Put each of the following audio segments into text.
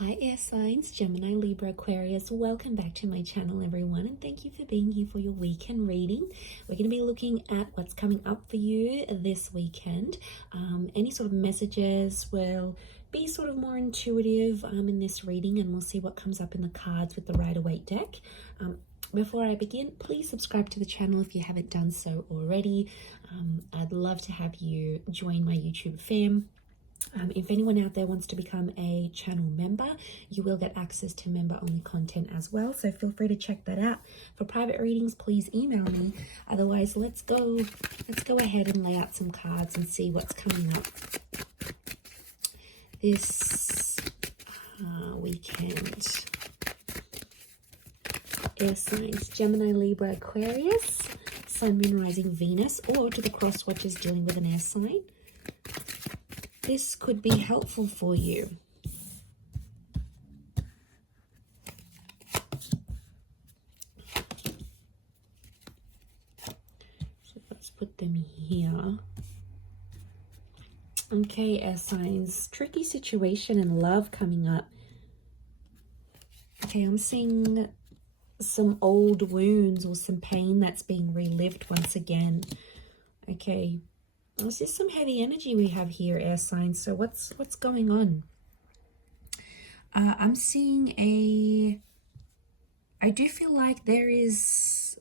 Hi air signs, Gemini, Libra, Aquarius. Welcome back to my channel, everyone, and thank you for being here for your weekend reading. We're going to be looking at what's coming up for you this weekend. Any sort of messages will be sort of more intuitive in this reading, and we'll see what comes up in the cards with the Rider-Waite deck. Before I begin, please subscribe to the channel if you haven't done so already. I'd love to have you join my YouTube fam. If anyone out there wants to become a channel member, you will get access to member-only content as well. So feel free to check that out. For private readings, please email me. Otherwise, let's go ahead and lay out some cards and see what's coming up this weekend. Air signs, Gemini, Libra, Aquarius, Sun, Moon, Rising, Venus, or to the cross watchers dealing with an air sign. This could be helpful for you. So let's put them here. Okay, air signs, tricky situation in love coming up. Okay, I'm seeing some old wounds or some pain that's being relived once again. Okay. This is some heavy energy we have here, air signs. So what's going on? I'm seeing I do feel like there is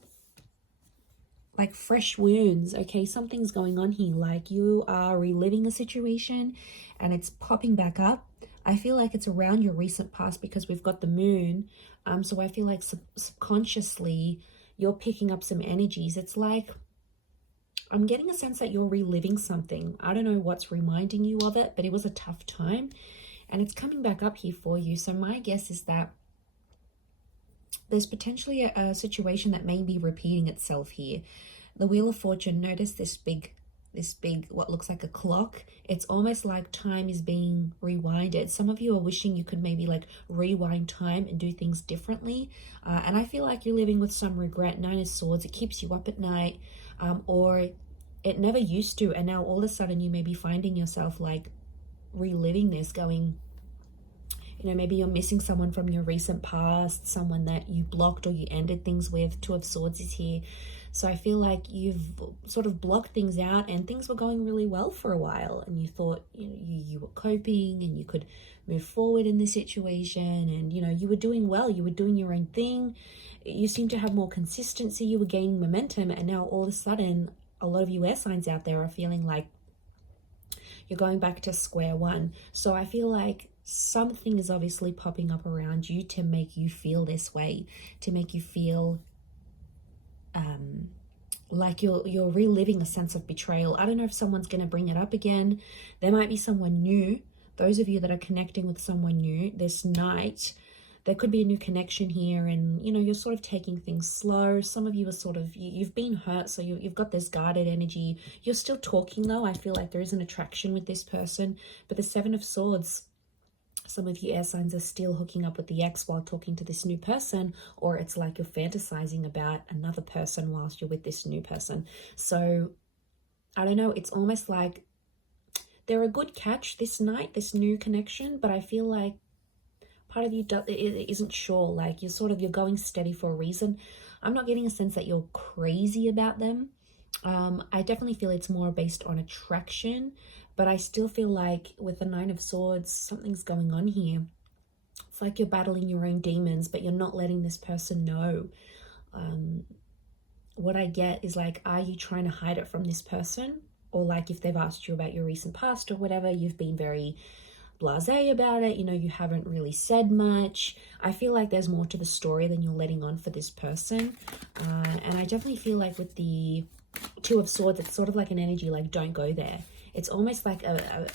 like fresh wounds. Okay, something's going on here. Like you are reliving a situation and it's popping back up. I feel like it's around your recent past because we've got the moon. So I feel like subconsciously you're picking up some energies. It's like I'm getting a sense that you're reliving something. I don't know what's reminding you of it, but it was a tough time and it's coming back up here for you. So my guess is that there's potentially a situation that may be repeating itself here. The Wheel of Fortune, notice this big, what looks like a clock. It's almost like time is being rewinded. Some of you are wishing you could maybe like rewind time and do things differently. And I feel like you're living with some regret. Nine of Swords, it keeps you up at night. Or it never used to, and now all of a sudden you may be finding yourself like reliving this, going, you know, maybe you're missing someone from your recent past, someone that you blocked or you ended things with. Two of Swords is here. So I feel like you've sort of blocked things out and things were going really well for a while and you thought, you know, you were coping and you could move forward in this situation and, you know, you were doing well, you were doing your own thing. You seem to have more consistency, you were gaining momentum, and now all of a sudden a lot of you air signs out there are feeling like you're going back to square one. So I feel like something is obviously popping up around you to make you feel this way, to make you feel like you're reliving a sense of betrayal. I don't know if someone's going to bring it up again. There might be someone new. Those of you that are connecting with someone new this night, there could be a new connection here, and you know, you're sort of taking things slow. Some of you are sort of, you've been hurt, so you've got this guarded energy. You're still talking though. I feel like there is an attraction with this person, but the Seven of Swords, some of you air signs are still hooking up with the ex while talking to this new person, or it's like you're fantasizing about another person whilst you're with this new person. So I don't know, it's almost like they're a good catch this night, this new connection, but I feel like part of you isn't sure. Like you're going steady for a reason. I'm not getting a sense that you're crazy about them. I definitely feel it's more based on attraction, but I still feel like with the Nine of Swords, something's going on here. It's like you're battling your own demons, but you're not letting this person know. What I get is like, are you trying to hide it from this person? Or like if they've asked you about your recent past or whatever, you've been very blasé about it, you know, you haven't really said much. I feel like there's more to the story than you're letting on for this person. And I definitely feel like with the Two of Swords, it's sort of like an energy like, don't go there. It's almost like a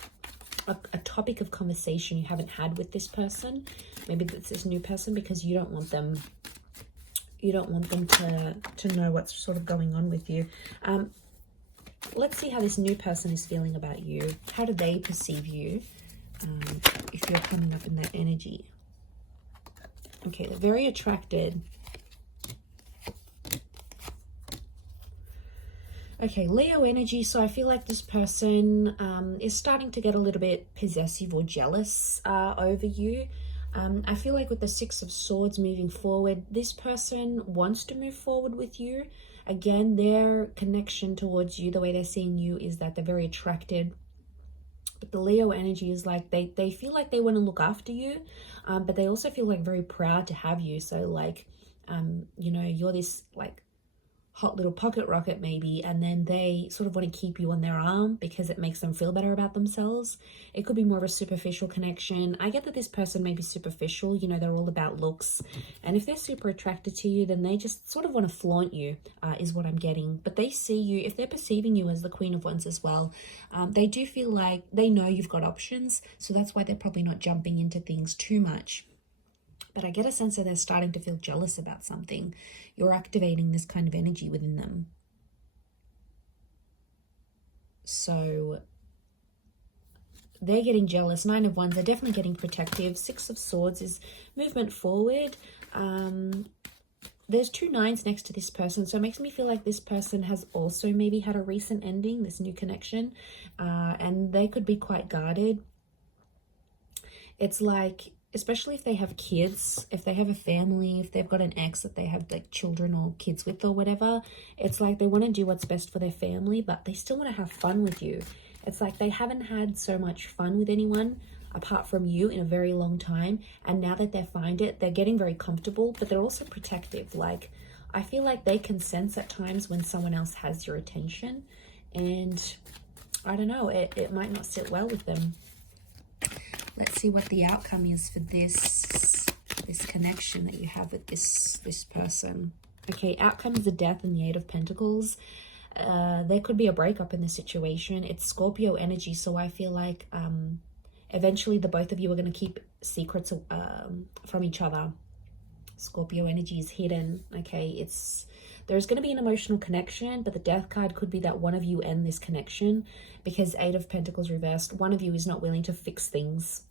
topic of conversation you haven't had with this person. Maybe it's this new person, because you don't want them to know what's sort of going on with you. Let's see how this new person is feeling about you. How do they perceive you? If you're coming up in that energy. Okay, they're very attracted. Okay, Leo energy. So I feel like this person is starting to get a little bit possessive or jealous over you. I feel like with the Six of Swords moving forward, this person wants to move forward with you. Again, their connection towards you, the way they're seeing you, is that they're very attracted. But the Leo energy is like they feel like they want to look after you, but they also feel like very proud to have you. So like, you know, you're this like hot little pocket rocket maybe, and then they sort of want to keep you on their arm because it makes them feel better about themselves. It could be more of a superficial connection. I get that this person may be superficial, you know, they're all about looks, and if they're super attracted to you, then they just sort of want to flaunt you, is what I'm getting. But they see you, if they're perceiving you as the Queen of Wands as well, they do feel like they know you've got options, so that's why they're probably not jumping into things too much. But I get a sense that they're starting to feel jealous about something. You're activating this kind of energy within them. So they're getting jealous. Nine of Wands, they're definitely getting protective. Six of Swords is movement forward. There's two nines next to this person, so it makes me feel like this person has also maybe had a recent ending, this new connection, and they could be quite guarded. It's like, especially if they have kids, if they have a family, if they've got an ex that they have like children or kids with or whatever, it's like they want to do what's best for their family, but they still want to have fun with you. It's like they haven't had so much fun with anyone apart from you in a very long time, and now that they find it, they're getting very comfortable, but they're also protective. Like, I feel like they can sense at times when someone else has your attention, and I don't know, it might not sit well with them. Let's see what the outcome is for this connection that you have with this person. Okay, outcome is the Death and the Eight of Pentacles. There could be a breakup in this situation. It's Scorpio energy, so I feel like eventually the both of you are going to keep secrets from each other. Scorpio energy is hidden. Okay, there's going to be an emotional connection, but the Death card could be that one of you end this connection, because Eight of Pentacles reversed, one of you is not willing to fix things.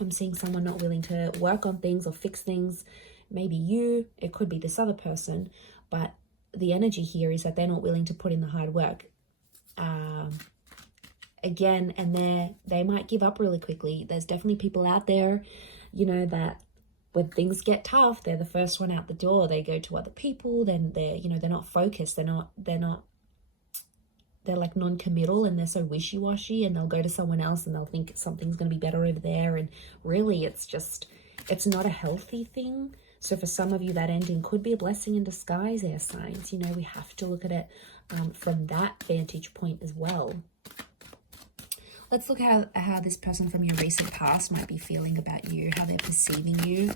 I'm seeing someone not willing to work on things or fix things. Maybe you, it could be this other person, but the energy here is that they're not willing to put in the hard work. Again, and they might give up really quickly. There's definitely people out there, you know, that when things get tough, they're the first one out the door. They go to other people, then they're not focused. They're like non-committal, and they're so wishy-washy, and they'll go to someone else and they'll think something's going to be better over there, and really it's not a healthy thing. So for some of you, that ending could be a blessing in disguise, air signs. You know, we have to look at it from that vantage point as well. Let's look at how this person from your recent past might be feeling about you, how they're perceiving you.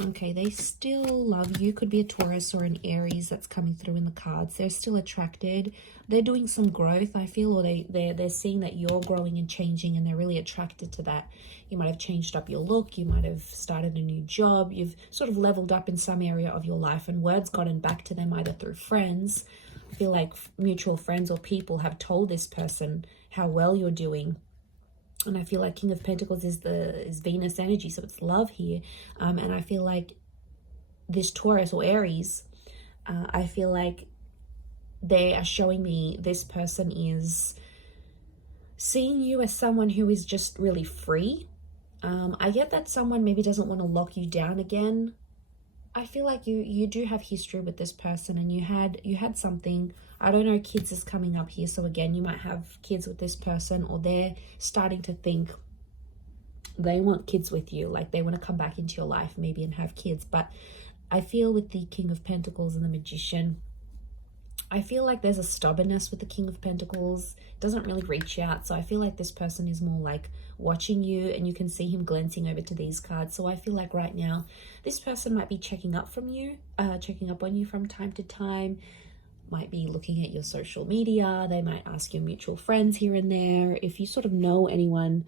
Okay, they still love you. Could be a Taurus or an Aries that's coming through in the cards. They're still attracted. They're doing some growth, I feel, or they're seeing that you're growing and changing, and they're really attracted to that. You might have changed up your look. You might have started a new job. You've sort of leveled up in some area of your life, and word's gotten back to them either through friends. I feel like mutual friends or people have told this person how well you're doing. And I feel like King of Pentacles is Venus energy, so it's love here. And I feel like this Taurus or Aries, I feel like they are showing me this person is seeing you as someone who is just really free. I get that someone maybe doesn't want to lock you down again. I feel like you do have history with this person, and you had something. I don't know, kids is coming up here, so again, you might have kids with this person, or they're starting to think they want kids with you, like they want to come back into your life maybe and have kids. But I feel with the King of Pentacles and the Magician, I feel like there's a stubbornness with the King of Pentacles. It doesn't really reach out. So I feel like this person is more like watching you, and you can see him glancing over to these cards. So I feel like right now, this person might be checking up on you from time to time, might be looking at your social media. They might ask your mutual friends here and there. If you sort of know anyone,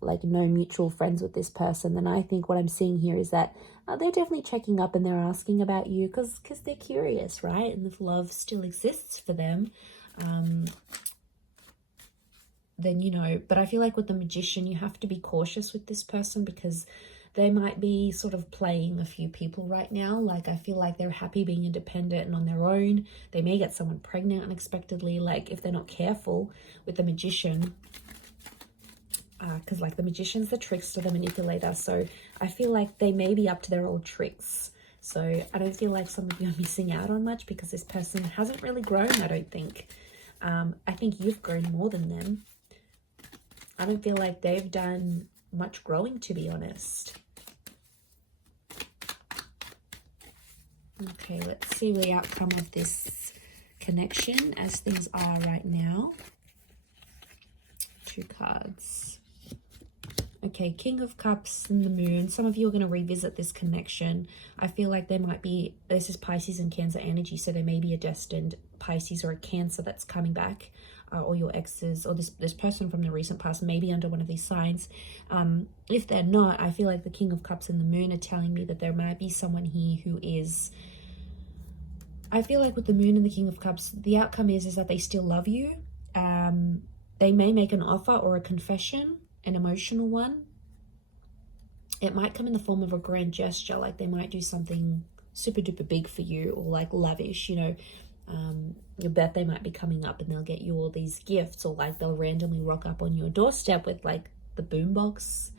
like no mutual friends with this person, then I think what I'm seeing here is that they're definitely checking up, and they're asking about you because they're curious, right? And if love still exists for them, then, you know, but I feel like with the Magician, you have to be cautious with this person, because they might be sort of playing a few people right now. Like, I feel like they're happy being independent and on their own. They may get someone pregnant unexpectedly, like if they're not careful with the Magician. because like the magician's the trickster, the manipulator. So I feel like they may be up to their old tricks. So I don't feel like some of you are missing out on much because this person hasn't really grown, I don't think. I think you've grown more than them. I don't feel like they've done much growing, to be honest. Okay, let's see the outcome of this connection as things are right now. 2 cards. Okay, King of Cups and the Moon. Some of you are going to revisit this connection. I feel like there might be, this is Pisces and Cancer energy, so there may be a destined Pisces or a Cancer that's coming back, or your exes, or this person from the recent past may be under one of these signs. If they're not, I feel like the King of Cups and the Moon are telling me that there might be someone here who is, I feel like with the Moon and the King of Cups, the outcome is that they still love you. They may make an offer or a confession, an emotional one. It might come in the form of a grand gesture, like they might do something super duper big for you, or like lavish, you know. Your birthday might be coming up and they'll get you all these gifts, or like they'll randomly rock up on your doorstep with like the boombox.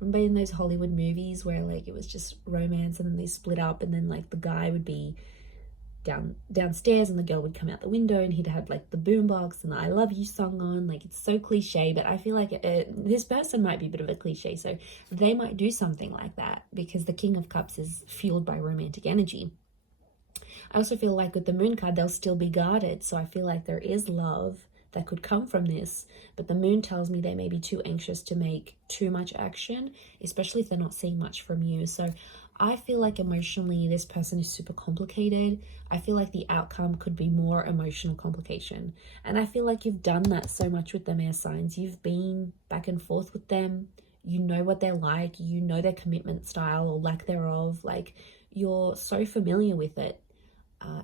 Remember in those Hollywood movies where like it was just romance and then they split up, and then like the guy would be downstairs and the girl would come out the window and he'd have like the boombox and the I love you song on. Like, it's so cliche, but I feel like this person might be a bit of a cliche, so they might do something like that because the King of Cups is fueled by romantic energy. I also feel like with the Moon card, they'll still be guarded, so I feel like there is love that could come from this, but the Moon tells me they may be too anxious to make too much action, especially if they're not seeing much from you. So I feel like emotionally this person is super complicated. I feel like the outcome could be more emotional complication. And I feel like you've done that so much with them, air signs. You've been back and forth with them. You know what they're like. You know their commitment style or lack thereof. Like, you're so familiar with it.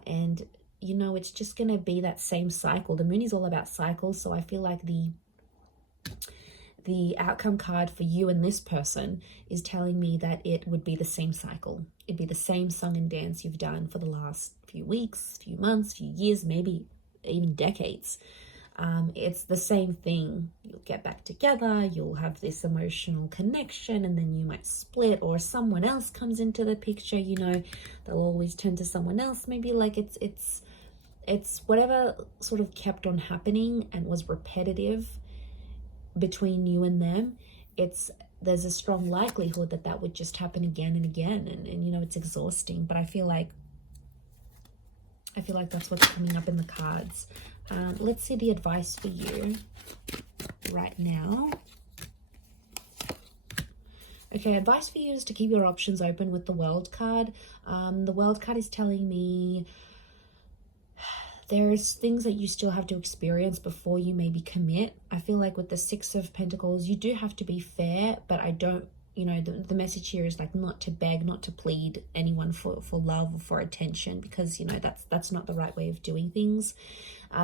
And, you know, it's just going to be that same cycle. The Moon is all about cycles. So I feel like the outcome card for you and this person is telling me that it would be the same cycle. It'd be the same song and dance you've done for the last few weeks, few months, few years, maybe even decades. It's the same thing. You'll get back together, you'll have this emotional connection, and then you might split, or someone else comes into the picture. You know, they'll always turn to someone else. Maybe like it's whatever sort of kept on happening and was repetitive between you and them. There's a strong likelihood that that would just happen again and again, and you know, it's exhausting. But I feel like that's what's coming up in the cards. Let's see the advice for you right now. Okay, advice for you is to keep your options open with the World card. The World card is telling me there's things that you still have to experience before you maybe commit. I feel like with the Six of Pentacles, you do have to be fair, but I don't, you know, the message here is like not to beg, not to plead anyone for love or for attention, because, you know, that's not the right way of doing things.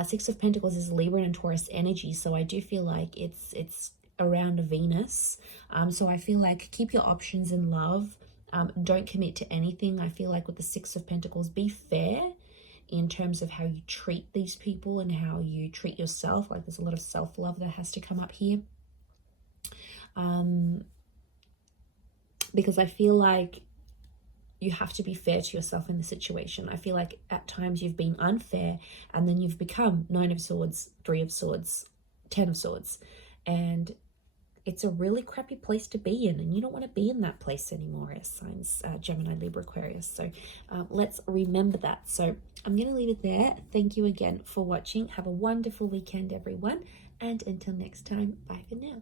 Six of Pentacles is Libra and Taurus energy, so I do feel like it's around Venus. So I feel like keep your options in love. Don't commit to anything. I feel like with the Six of Pentacles, be fair in terms of how you treat these people and how you treat yourself. Like, there's a lot of self-love that has to come up here. Because I feel like you have to be fair to yourself in the situation. I feel like at times you've been unfair, and then you've become Nine of Swords, Three of Swords, Ten of Swords. And it's a really crappy place to be in, and you don't want to be in that place anymore, as signs Gemini, Libra, Aquarius. So let's remember that. So I'm going to leave it there. Thank you again for watching. Have a wonderful weekend, everyone. And until next time, bye for now.